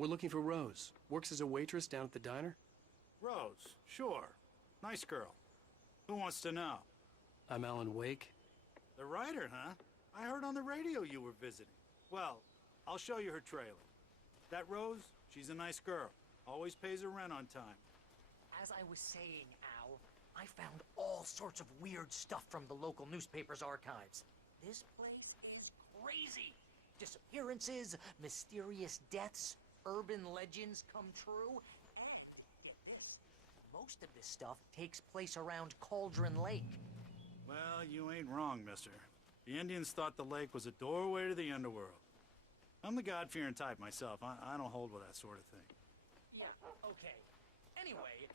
We're looking for Rose. Works as a waitress down at the diner. Rose, sure. Nice girl. Who wants to know? I'm Alan Wake. The writer, huh? I heard on the radio you were visiting. Well, I'll show you her trailer. That Rose, she's a nice girl. Always pays her rent on time. As I was saying, Al, I found all sorts of weird stuff from the local newspaper's archives. This place is crazy. Disappearances, mysterious deaths, urban legends come true, and get this, most of this stuff takes place around Cauldron Lake. Well, you ain't wrong, mister. The Indians thought the lake was a doorway to the underworld. I'm the God-fearing type myself. I don't hold with that sort of thing. Yeah, okay. Anyway,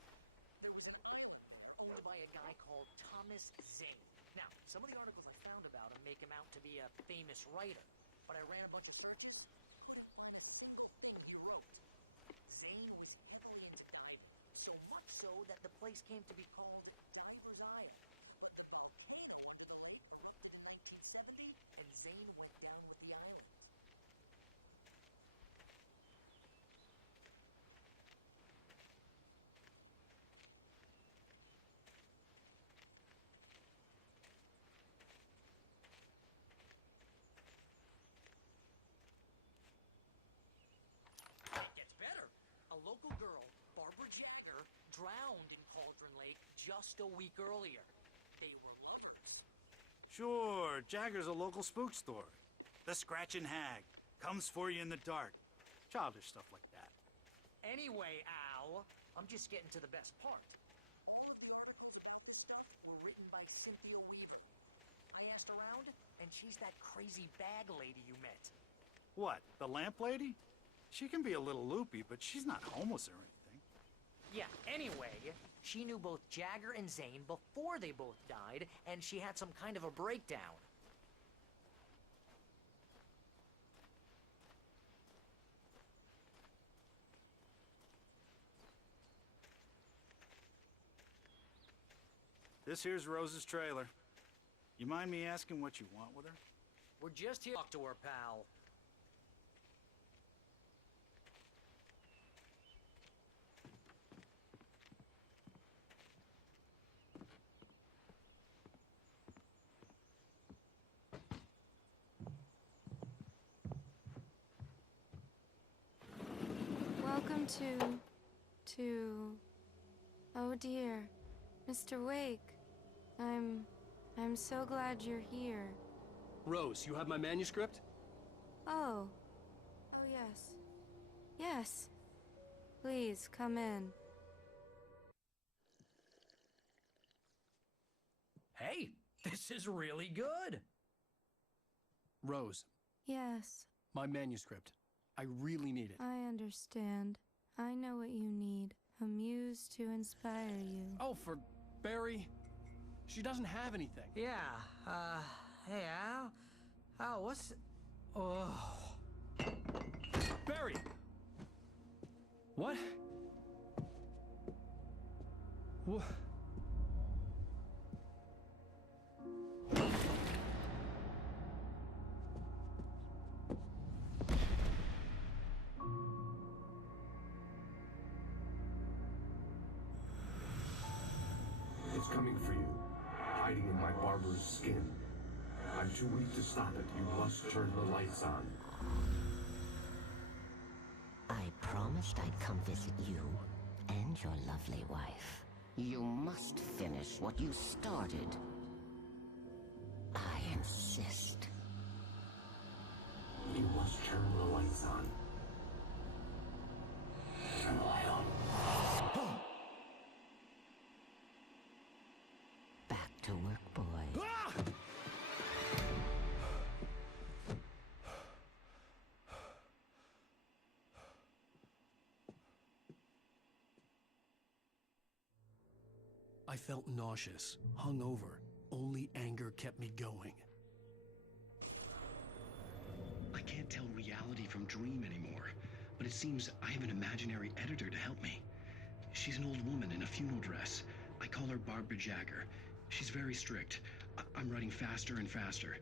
there was an island there owned by a guy called Thomas Zane. Now, some of the articles I found about him make him out to be a famous writer, but I ran a bunch of searches, couldn't find a single thing he wrote. Zane was heavily into diving, so much so that the place came to be called Diver's Isle. But the volcano under the lake erupted in 1970, and Zane went down with the island. It gets better. A local girl, Barbara Jagger, drowned in Cauldron Lake just a week earlier. They were lovers. Sure, Jagger's a local spook story. The Scratching Hag. Comes for you in the dark. Childish stuff like that. Anyway, Al, I'm just getting to the best part. All of the articles about this stuff were written by Cynthia Weaver. I asked around, and she's that crazy bag lady you met. What, the lamp lady? She can be a little loopy, but she's not homeless or anything. Yeah, anyway, she knew both Jagger and Zane before they both died, and she had some kind of a breakdown. This here's Rose's trailer. You mind me asking what you want with her? We're just here to talk to her, pal. Welcome to... Oh dear, Mr. Wake. I'm so glad you're here. Rose, you have my manuscript? Oh. Oh yes. Yes. Please, come in. Hey, this is really good. Rose, Yes, my manuscript. I really need it. I understand. I know what you need. A muse to inspire you. Oh, for Barry? She doesn't have anything. Yeah, hey, Al? Al, what's... Oh... Barry! What? What? It's coming for you, hiding in my barber's skin. I'm too weak to stop it. You must turn the lights on. I promised I'd come visit you and your lovely wife. You must finish what you started. I insist. You must turn the lights on. Turn the light on. Back to work, boy. I felt nauseous, hungover. Only anger kept me going. I can't tell reality from dream anymore, but it seems I have an imaginary editor to help me. She's an old woman in a funeral dress. I call her Barbara Jagger. She's very strict. I'm writing faster and faster.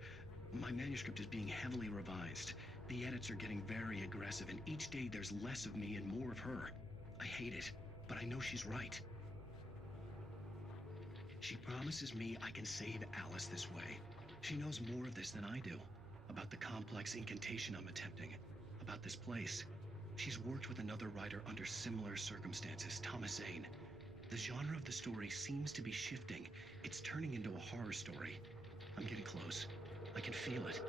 My manuscript is being heavily revised. The edits are getting very aggressive, and each day there's less of me and more of her. I hate it, but I know she's right. She promises me I can save Alice this way. She knows more of this than I do. About the complex incantation I'm attempting. About this place. She's worked with another writer under similar circumstances, Thomas Zane. The genre of the story seems to be shifting. It's turning into a horror story. I'm getting close. I can feel it.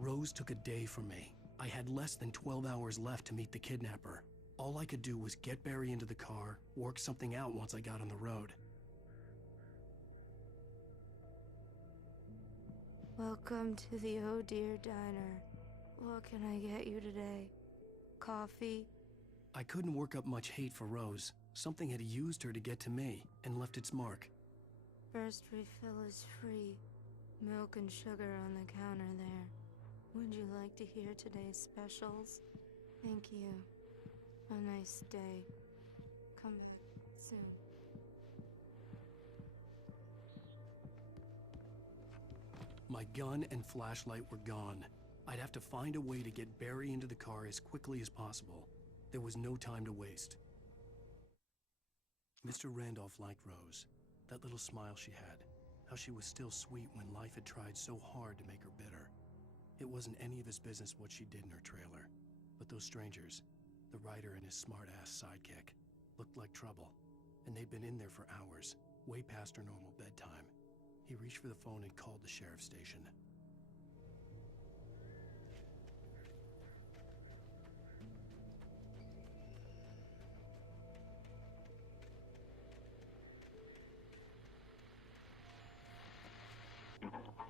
Rose took a day from me. I had less than 12 hours left to meet the kidnapper. All I could do was get Barry into the car, work something out once I got on the road. Welcome to the Oh Dear Diner. What can I get you today? Coffee? I couldn't work up much hate for Rose. Something had used her to get to me and left its mark. First refill is free. Milk and sugar on the counter there. Would you like to hear today's specials? Thank you. A nice day. Come back soon. My gun and flashlight were gone. I'd have to find a way to get Barry into the car as quickly as possible. There was no time to waste. Mr. Randolph liked Rose. That little smile she had. How she was still sweet when life had tried so hard to make her bitter. It wasn't any of his business what she did in her trailer. But those strangers, the writer and his smart-ass sidekick, looked like trouble. And they'd been in there for hours, way past her normal bedtime. He reached for the phone and called the sheriff's station.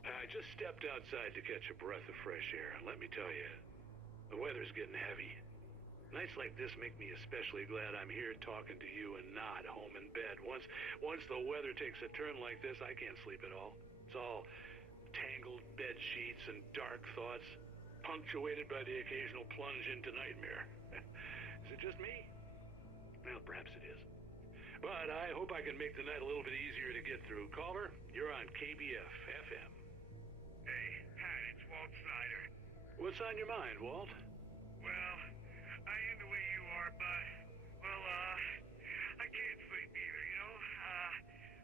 I just stepped outside to catch a breath of fresh air, and let me tell you, the weather's getting heavy. Nights like this make me especially glad I'm here talking to you and not home in bed. Once the weather takes a turn like this, I can't sleep at all. It's all tangled bed sheets and dark thoughts, punctuated by the occasional plunge into nightmare. Just me? Well, perhaps it is. But I hope I can make the night a little bit easier to get through. Culver, you're on KBF FM. Hey, it's Walt Snyder. What's on your mind, Walt? Well, I am the way you are, but, well, I can't sleep either, you know?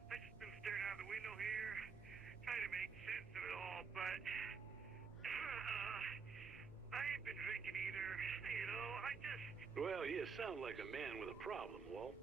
I just been staring out the window here, trying to make sense of it all, but, I ain't been drinking either, you know? Well, you sound like a man with a problem, Walt.